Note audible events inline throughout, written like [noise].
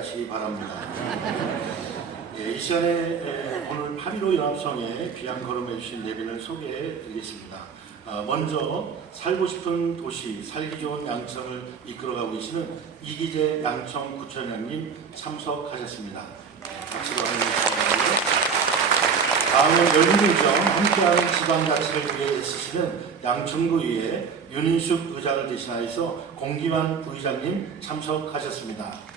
하시기 바랍니다. 예, 이 시간에 에, 오늘 8.15 연합성에 귀한 걸음해 주신 내빈을 소개해 드리겠습니다. 아, 먼저 살고 싶은 도시, 살기 좋은 양천을 이끌어가고 계시는 이기재 양천구청장님 참석하셨습니다. 박수로 환영해주시고요. 다음은 열린우정 함께하는 지방자치를 위해 애쓰시는 양천구의회 윤인숙 의장을 대신하여서 공기만 부의장님 참석하셨습니다.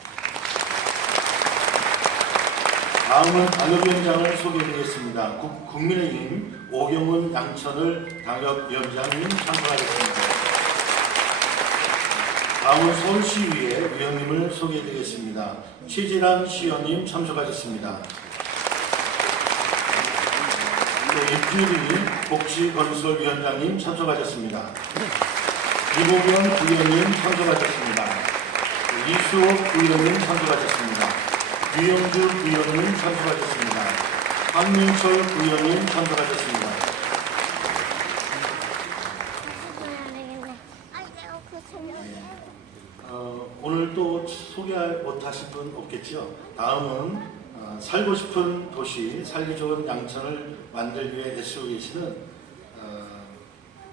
다음은 당협위원장을 소개해드리겠습니다. 국- 국민의힘 오경훈 양천을 당협위원장님 참석하셨습니다. 다음은 서울시의회 위원님을 소개해드리겠습니다. 최재란 시의원님 참석하셨습니다. 또 임필희 복지건설위원장님 참석하셨습니다. 이보경 부위원님 참석하셨습니다. 이수옥 부위원님 참석하셨습니다. 유영주 부위원님 참석하셨습니다. 황민철 부위원님 참석하셨습니다. 어, 오늘 또 소개 못하신 분 없겠죠? 다음은 어, 살고 싶은 도시, 살기 좋은 양천을 만들기 위해 애쓰고 계시는 어,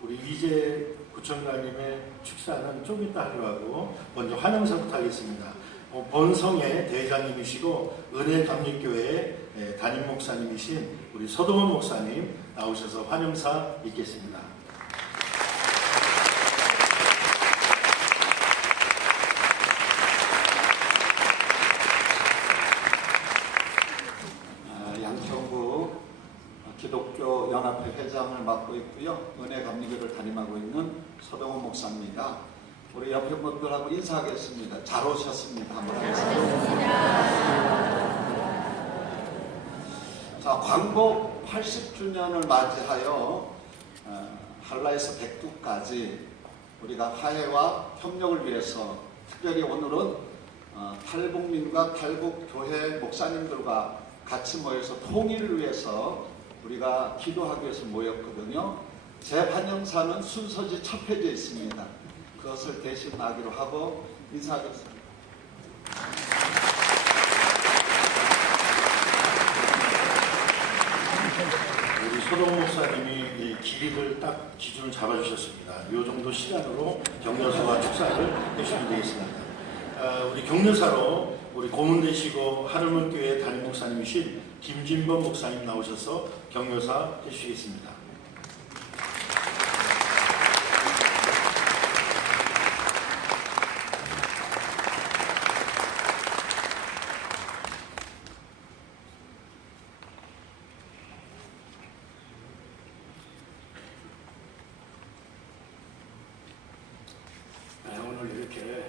우리 이재 구청장님의 축사는 좀 이따 하기로 하고 먼저 환영사부터 하겠습니다. 어, 본성의 대장님이시고 은혜 감리교회 의 담임 목사님이신 우리 서동원 목사님 나오셔서 환영사 읽겠습니다. 아, 기독교 연합회 회장을 맡고 있고요. 은혜 감리교를 담임하고 있는 서동훈 목사입니다. 우리 옆에 분들하고 인사하겠습니다. 잘 오셨습니다. 한번 하겠습니다. 자, 광복 80주년을 맞이하여 어, 한라에서 백두까지 우리가 화해와 협력을 위해서 특별히 오늘은 어, 탈북민과 탈북교회 목사님들과 같이 모여서 통일을 위해서 우리가 기도하기 위해서 모였거든요. 제 환영사는 순서지 첫 페이지에 있습니다. 그것을 대신하기로 하고 인사하겠습니다. 우리 소동 목사님이 이 길이를 딱 기준을 잡아주셨습니다. 이 정도 시간으로 격려사와 축사를 해주시면 되겠습니다. 아, 우리 격려사로 우리 고문 되시고 하늘문교회 담임 목사님이신 김진범 목사님 나오셔서 격려사 해주시겠습니다. 네, 오늘 이렇게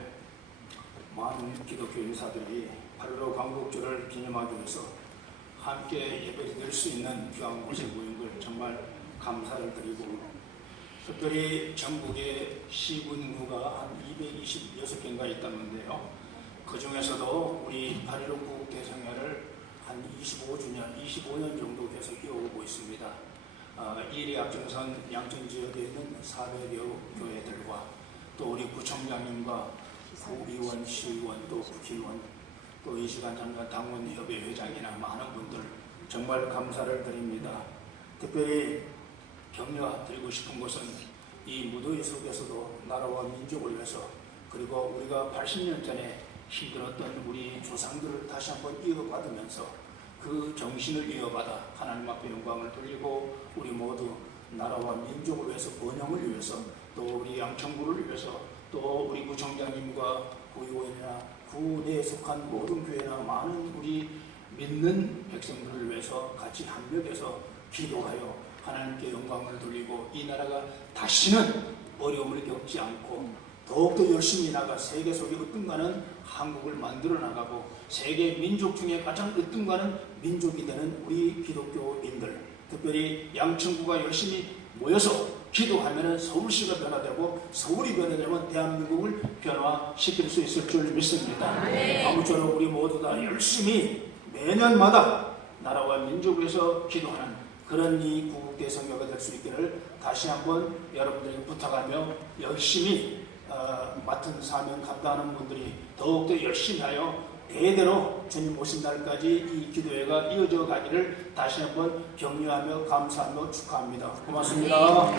많은 기독교 인사들이 8.15 광복절을 기념하기 위해서 함께 예배를 드릴 수 있는 귀한 곳에 모인 걸 정말 감사를 드리고 특별히 전국에 시군구가 한 226개인가 있다는데요. 그 중에서도 우리 8.15 구국 대성회를 한 25주년, 25년 정도 계속 이어오고 있습니다. 아, 이리 앞정선 양천 지역에 있는 400여 교회들과 또 우리 구청장님과 구의원, 시의원, 또 국회의원, 또 이 시간 잠깐 당원협의 회장이나 많은 분들 정말 감사를 드립니다. 특별히 격려 드리고 싶은 것은 이 무더위 속에서도 나라와 민족을 위해서 그리고 우리가 80년 전에 힘들었던 우리 조상들을 다시 한번 이어받으면서 그 정신을 이어받아 하나님 앞에 영광을 돌리고 우리 모두 나라와 민족을 위해서 번영을 위해서 또 우리 양천구를 위해서 또 우리 구청장님과 구의원이나 구 내에 속한 모든 교회나 많은 우리 믿는 백성들을 위해서 같이 합력해서 기도하여 하나님께 영광을 돌리고 이 나라가 다시는 어려움을 겪지 않고 더욱더 열심히 나가 세계 속에 으뜸가는 한국을 만들어 나가고 세계 민족 중에 가장 으뜸가는 민족이 되는 우리 기독교인들 특별히 양천구가 열심히 모여서 기도하면 서울시가 변화되고 서울이 변화되면 대한민국을 변화시킬 수 있을 줄 믿습니다. 아무쪼록 우리 모두 다 열심히 매년마다 나라와 민족을 위해서 기도하는 그런 이 구국대 성교가 될 수 있기를 다시 한번 여러분들에게 부탁하며 열심히 어, 맡은 사명 감당하는 분들이 더욱더 열심히 하여 대대로 주님 오신 날까지 이 기도회가 이어져 가기를 다시 한번 격려하며 감사하며 축하합니다. 고맙습니다.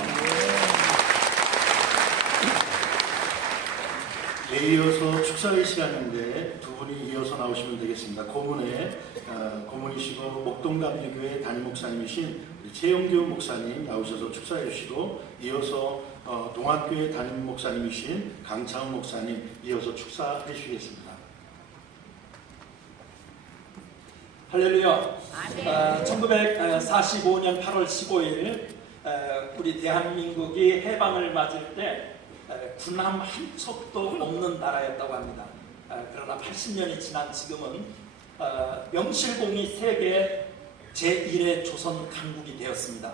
예, 이어서 축사의 시간인데 두 분이 이어서 나오시면 되겠습니다. 고문의 어, 고문이시고 목동감리교회 담임 목사님이신 최용규 목사님 나오셔서 축사해 주시고 이어서 어, 동학교회 담임 목사님이신 강창훈 목사님 이어서 축사해 주시겠습니다. 할렐루야. 어, 1945년 8월 15일 어, 우리 대한민국이 해방을 맞을 때 어, 군함 한 척도 없는 나라였다고 합니다. 어, 그러나 80년이 지난 지금은 어, 명실공히 세계 제1의 조선 강국이 되었습니다.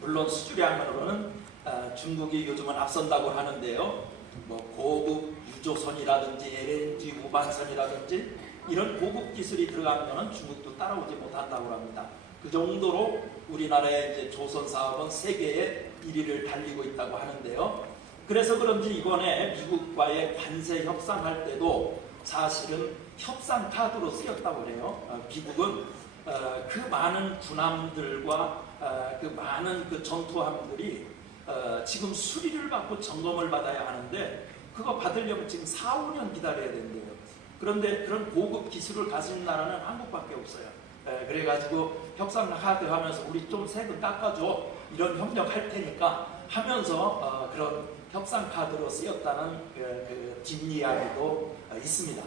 물론 수주량으로는 어, 중국이 요즘은 앞선다고 하는데요. 뭐 고급 유조선이라든지 LNG 우반선이라든지 이런 고급 기술이 들어가면 중국도 따라오지 못한다고 합니다. 그 정도로 우리나라의 이제 조선 사업은 세계의 1위를 달리고 있다고 하는데요. 그래서 그런지 이번에 미국과의 관세 협상할 때도 사실은 협상 카드로 쓰였다고 그래요. 어, 미국은 어, 그 많은 군함들과 어, 그 많은 그 전투함들이 어, 지금 수리를 받고 점검을 받아야 하는데 그거 받으려면 지금 4, 5년 기다려야 된대요. 그런데 그런 고급 기술을 가진 나라는 한국밖에 없어요. 에, 그래가지고 협상 하드 하면서 우리 좀 세금 깎아줘 이런 협력할 테니까 하면서 어, 그런 협상 카드로 쓰였다는 그, 그 뒷이야기도 어, 있습니다.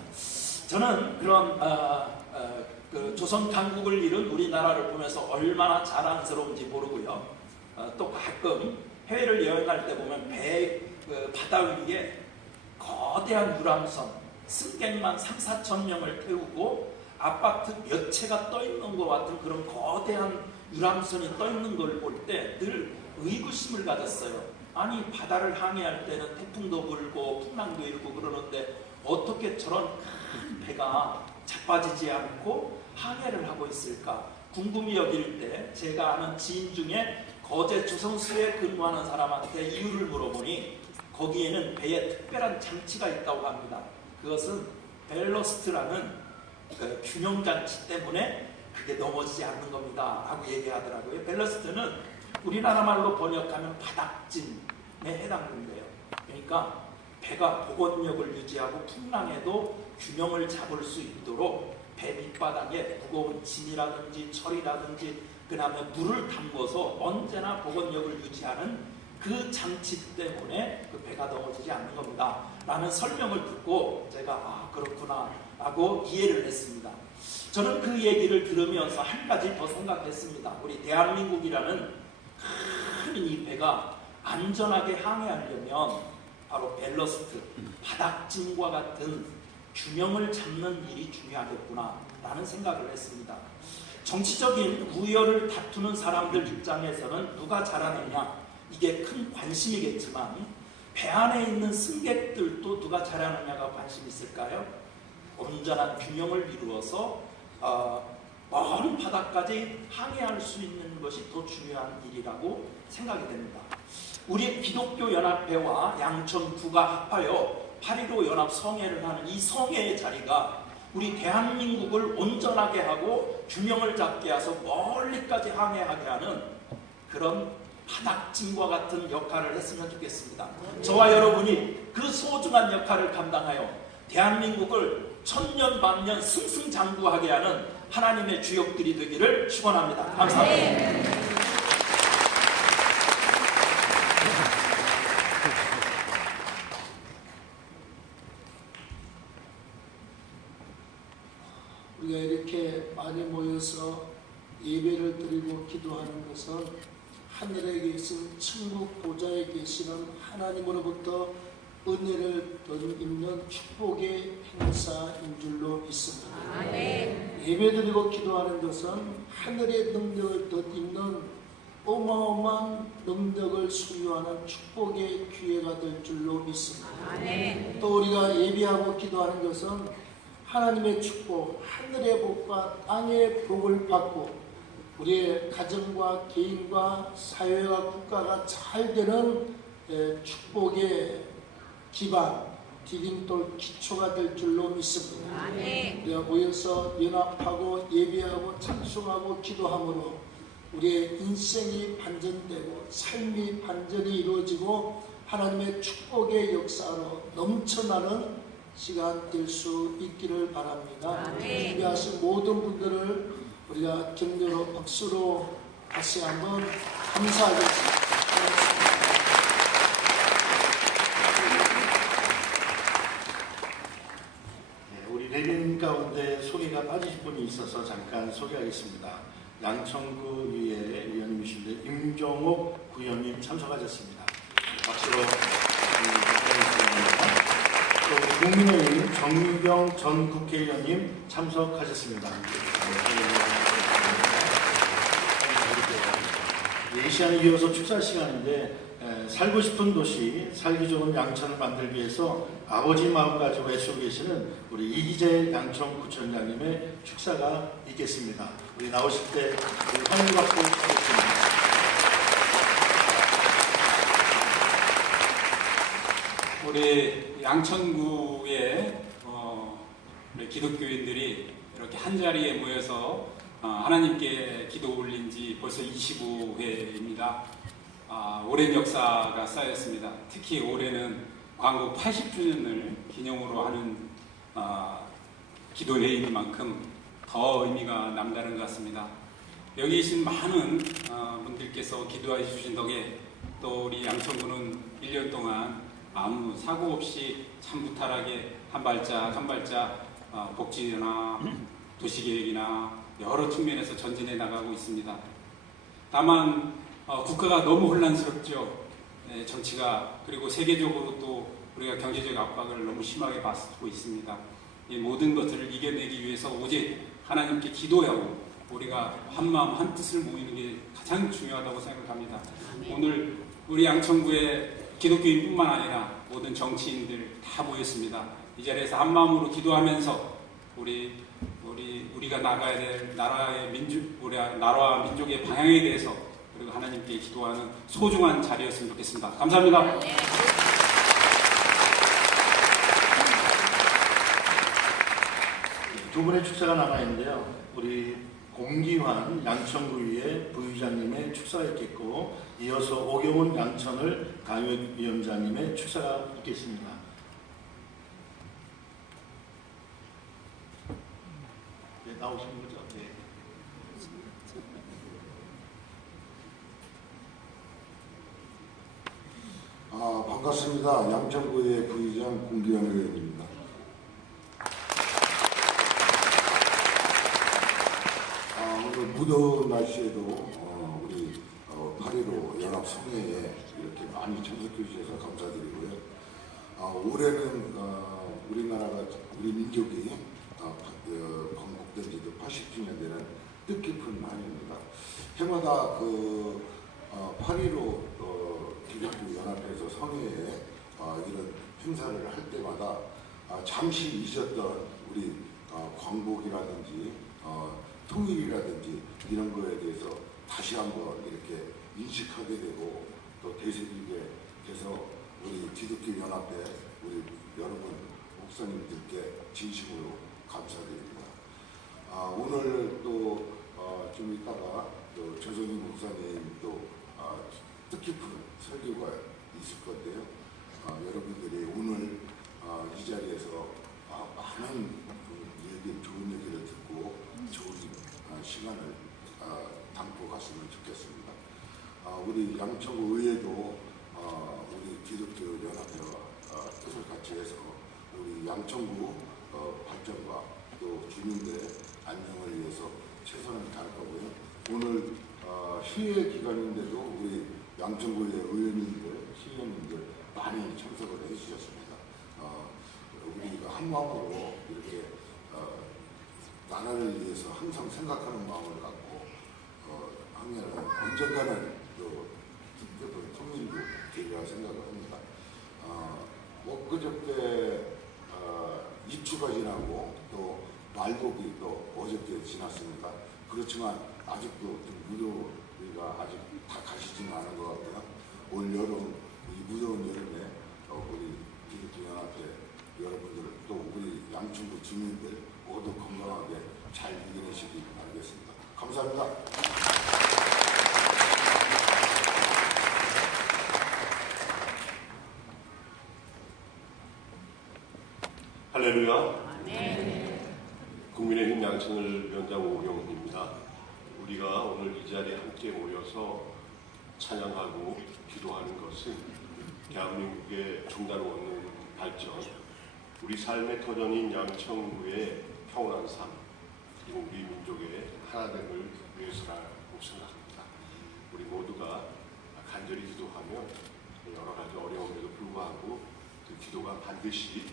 저는 그런 어, 어, 그 조선 강국을 이룬 우리나라를 보면서 얼마나 자랑스러운지 모르고요. 어, 또 가끔 해외를 여행할 때 보면 배 그 바다 위에 거대한 유람선 승객만 3, 4천 명을 태우고 아파트 몇 채가 떠 있는 것 같은 그런 거대한 유람선이 떠 있는 걸 볼 때 늘 의구심을 가졌어요. 아니 바다를 항해할 때는 태풍도 불고 풍랑도 일고 그러는데 어떻게 저런 큰 배가 자빠지지 않고 항해를 하고 있을까 궁금히 여길 때 제가 아는 지인 중에 거제 주성수에 근무하는 사람한테 이유를 물어보니 거기에는 배에 특별한 장치가 있다고 합니다. 그것은 벨러스트라는 그 균형 장치 때문에 그게 넘어지지 않는 겁니다. 하고 얘기하더라고요. 벨러스트는 우리나라 말로 번역하면 바닥짐에 해당된대요. 그러니까 배가 복원력을 유지하고 풍랑에도 균형을 잡을 수 있도록 배 밑바닥에 무거운 짐이라든지 철이라든지 그 다음에 물을 담궈서 언제나 복원력을 유지하는 그 장치 때문에 그 배가 넘어지지 않는 겁니다. 라는 설명을 듣고 제가 아 그렇구나 라고 이해를 했습니다. 저는 그 얘기를 들으면서 한 가지 더 생각했습니다. 우리 대한민국이라는 큰 이 배가 안전하게 항해하려면 바로 밸러스트, 바닥짐과 같은 균형을 잡는 일이 중요하겠구나 라는 생각을 했습니다. 정치적인 우열을 다투는 사람들 입장에서는 누가 잘하느냐 이게 큰 관심이겠지만 배 안에 있는 승객들도 누가 잘하느냐가 관심 있을까요? 온전한 균형을 이루어서 어, 먼 바다까지 항해할 수 있는 것이 더 중요한 일이라고 생각이 됩니다. 우리 기독교 연합회와 양천구가 합하여 8.15 연합 성회를 하는 이 성회의 자리가 우리 대한민국을 온전하게 하고 균형을 잡게 해서 멀리까지 항해하게 하는 그런 바닥짐과 같은 역할을 했으면 좋겠습니다. 저와 여러분이 그 소중한 역할을 감당하여 대한민국을 천년 만년 승승장구하게 하는 하나님의 주역들이 되기를 축원합니다. 감사합니다. 우리가 이렇게 많이 모여서 예배를 드리고 기도하는 것은 하늘에 계신 천국 보좌에 계시는 하나님으로부터 은혜를 덧입는 축복의 행사인 줄로 믿습니다. 예배 드리고 기도하는 것은 하늘의 능력을 덧입는 어마어마한 능력을 소유하는 축복의 기회가 될 줄로 믿습니다. 또 우리가 예배하고 기도하는 것은 하나님의 축복, 하늘의 복과 땅의 복을 받고 우리의 가정과 개인과 사회와 국가가 잘 되는 에, 축복의 기반, 디딤돌 기초가 될 줄로 믿습니다. 우리가 모여서 연합하고 예배하고 찬송하고 기도함으로 우리의 인생이 반전되고 삶이 반전이 이루어지고 하나님의 축복의 역사로 넘쳐나는 시간 될 수 있기를 바랍니다. 준비하신 모든 분들을 우리가 격려로 박수로 다시 한번 감사하겠습니다. 네, 우리 레빈 가운데 소개가 빠지신 분이 있어서 잠깐 소개하겠습니다. 양천구 위에 위원님이신데 임종옥 구의원님 참석하셨습니다. 박수로 인사드리겠습니다. 또 국민의힘 정유경 전 국회의원님 참석하셨습니다. 네, 이 시간에 이어서 축사 시간인데 에, 살고 싶은 도시, 살기 좋은 양천을 만들기 위해서 아버지 마음 가지고 애쓰고 계시는 우리 이기재 양천 구청장님의 축사가 있겠습니다. 우리 나오실 때 환영 받고 하겠습니다. 우리 양천구의 어, 우리 기독교인들이 이렇게 한 자리에 모여서 어, 하나님께 기도 올린 지 벌써 25회입니다. 아, 오랜 역사가 쌓였습니다. 특히 올해는 광고 80주년을 기념으로 하는 아, 기도회이니만큼 더 의미가 남다른 것 같습니다. 여기 계신 많은 어, 분들께서 기도해 주신 덕에 또 우리 양천구는 1년 동안 아무 사고 없이 참 무탈하게 한 발짝 한 발짝 어, 복지나 [clears throat] 도시계획이나 여러 측면에서 전진해 나가고 있습니다. 다만 어, 국가가 너무 혼란스럽죠. 네, 정치가 그리고 세계적으로 또 우리가 경제적 압박을 너무 심하게 받고 있습니다. 이 모든 것들을 이겨내기 위해서 오직 하나님께 기도하고 우리가 한 마음 한 뜻을 모이는 게 가장 중요하다고 생각합니다. 오늘 우리 양천구의 기독교인뿐만 아니라 모든 정치인들 다 모였습니다. 이 자리에서 한 마음으로 기도하면서 우리 우리 우리가 나가야 될 나라의 민족 우리 나라와 민족의 방향에 대해서 그리고 하나님께 기도하는 소중한 자리였으면 좋겠습니다. 감사합니다. 두 분의 축사가 남아 있는데요. 우리 공기환 양천구위의 부의장님의 축사가 있겠고 이어서 오경훈 양천을 강요위원장님의 축사가 있겠습니다. 나오시는 거죠? 네. 아, 반갑습니다. 양천구의 부의장 공기현 의원입니다. 아, 오늘 무더운 날씨에도 어, 우리 어, 8.15 연합 성회에 이렇게 많이 참석해 주셔서 감사드리고요. 아, 올해는 어, 우리나라가 우리 민족이 된 지도 80주년 되는 뜻깊은 날입니다. 해마다 그 어, 8.15 어, 기독교 연합회에서 성회에 어, 이런 행사를 할 때마다 아, 잠시 잊었던 우리 어, 광복이라든지 어, 통일이라든지 이런 거에 대해서 다시 한번 이렇게 인식하게 되고 또 되새기게 돼서 우리 기독교 연합회 우리 여러분 목사님들께 진심으로 감사드립니다. 아, 오늘 또 어, 좀 이따가 또 조성희 목사님 또 아, 뜻깊은 설교가 있을 건데요. 아, 여러분들이 오늘 아, 이 자리에서 아, 많은 음, 얘기, 좋은 얘기를 듣고 좋은 아, 시간을 아, 담고 갔으면 좋겠습니다. 아, 우리 양천구 의회도 아, 우리 기독교 연합회와 아, 뜻을 같이 해서 우리 양천구 어, 발전과 또 주민들의 안녕을 위해서 최선을 다할 거고요. 오늘 어, 휴일 기간인데도 우리 양천구의 의원님들, 시의원님들 많이 참석을 해주셨습니다. 어, 우리가 한 마음으로 이렇게 어, 나라를 위해서 항상 생각하는 마음을 갖고 어, 하면은 언젠가는 또 통일도 되리라 생각을 합니다. 어, 뭐 그저께 어, 입추가 지나고 또 말복이 또 어저께 지났습니다. 그렇지만 아직도 좀 무더위가 아직 다 가시지는 않은 것 같고요. 올 여름 이 무더운 여름에 어, 우리 기독교 연합회 여러분들 또 우리 양천구 주민들 모두 건강하게 잘 이겨내시기 바라겠습니다. 감사합니다. 할렐루야. 국민의힘 양천을 위원장 오경훈입니다. 우리가 오늘 이 자리에 함께 모여서 찬양하고 기도하는 것은 대한민국의 중단을 얻는 발전, 우리 삶의 터전인 양천구의 평온한 삶, 그리고 우리 민족의 하나됨을 위해서라고 생각합니다. 우리 모두가 간절히 기도하며 여러 가지 어려움에도 불구하고 그 기도가 반드시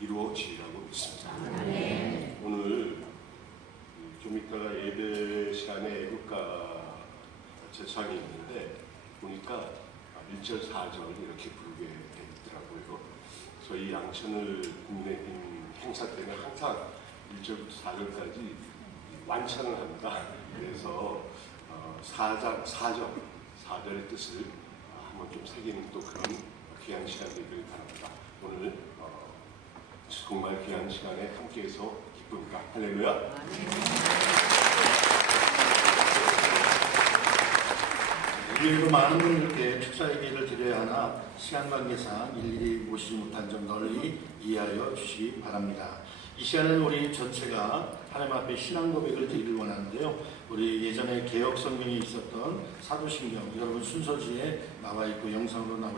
이루어지리라고 믿습니다. 오늘 좀 이따가 예배 시간에 애국가 제창이 있는데 보니까 1절, 4절 이렇게 부르게 되더라고요. 저희 양천을 국민의힘 행사 때는 항상 1절부터 4절까지 완찬을 합니다. 그래서 어, 4절, 4절, 4절의 뜻을 한번 좀 새기는 또 그런 귀한 시간 되기를 바랍니다. 오늘 어, 정말 귀한 시간에 함께해서 기쁩니다. 할렐루야. 우리에도 많은 분들께 축사 얘기를 드려야 하나 시간 관계상 일일이 모시지 못한 점 널리 이해하여 주시기 바랍니다. 이 시간은 우리 전체가 하나님 앞에 신앙 고백을 드리길 원하는데요. 우리 예전에 개혁 성경에 있었던 사도신경 여러분 순서지에 나와 있고 영상으로 나올